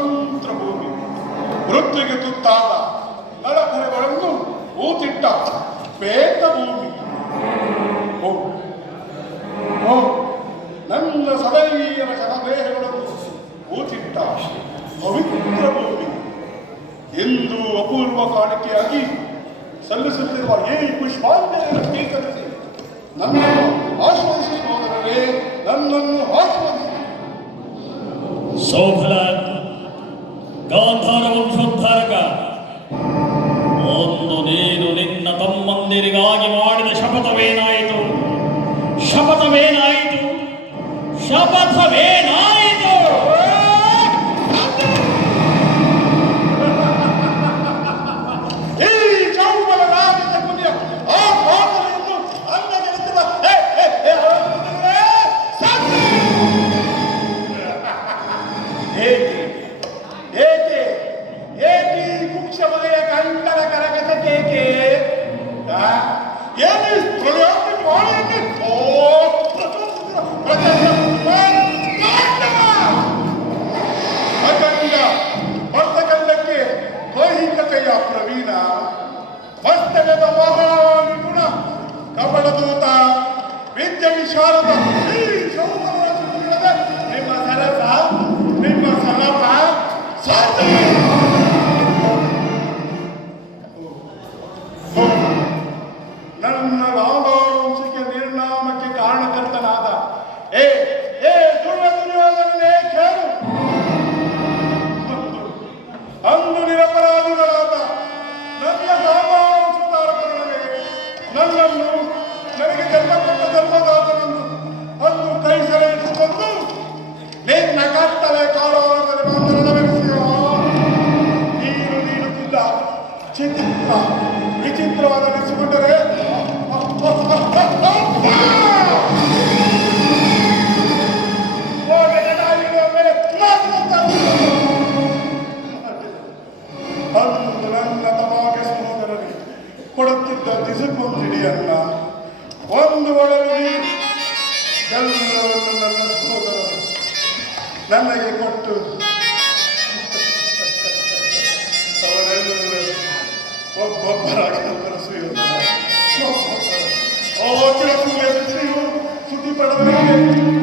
ಸ್ವತಂತ್ರ ಭೂಮಿ ವೃತ್ತಿಗೆ ತುತ್ತಾದ ನಳಕರೆಗಳನ್ನು ಊತಿಟ್ಟ ಪೇತ ಭೂಮಿ ನನ್ನ ಸದೈವೀಯರ ಶರದೇಹಗಳನ್ನು ಊತಿಟ್ಟ ಪವಿತ್ರ ಭೂಮಿ ಎಂದು ಅಪೂರ್ವ ಕಾಣಿಕೆಯಾಗಿ ಸಲ್ಲಿಸುತ್ತಿರುವ ಈ ಪುಷ್ಪಾಂಜಲಿಯನ್ನು ಸ್ವೀಕರಿಸಿ ನನ್ನನ್ನು ಆಶ್ವಾದಿಸಿ ಹೋದರೆ ನನ್ನನ್ನು ಆಶ್ವಾದಿಸಿ. ಸೌಫಲ ಶಪಥವೇನಾಯಿತು ಶಪಥವೇನಾಯಿತು ಶಪಥವೇನಾಯಿತು ಈ ಮಸ್ತಕದ ಮಹಾನಿಪುಣ ಕಪಟದೂತ ವಿದ್ಯೆ ವಿಶಾರದ ಈ ಶೌಕರಾಜನಿಲ್ಲದ ನಿಮ್ಮ ಸರಸ ನಿಮ್ಮ ಸಲಪ ಸಾಧ್ಯ ನನ್ನನ್ನು ನನಗೆ ಜನ್ಮ ಕೊಟ್ಟ ಧರ್ಮದಾತನನ್ನು ಅಂದು ಕೈ ಸೆಳೆಯಿಟ್ಟುಕೊಂಡು ನಿನ್ನ ಕತ್ತಲೆ ಕಾಡುವುದರ ಬಂಧನವೆನಿಸಿಯೋ ನೀರು ನೀಡುತ್ತಿದ್ದ ಚಿತ್ರ, ವಿಚಿತ್ರವಾದ ನೆನೆಸಿಕೊಂಡರೆ ಕೊಡುತ್ತಿದ್ದ ದಿಸುಕೊಂದಿಡಿಯನ್ನ ಒಂದು ಒಳಗೆ ಎಲ್ಲವನ್ನು ನನ್ನ ಸಹೋದರರು ನನಗೆ ಕೊಟ್ಟು ಅವರೆಲ್ಲರೂ ಒಬ್ಬೊಬ್ಬರಾಗಿ ನನ್ನ ಸುಯೋಧನ ಓ ತಿಳಸು ಸುದ್ದಿ ಪಡೆದವರಿಗೆ ಅಳಿಯ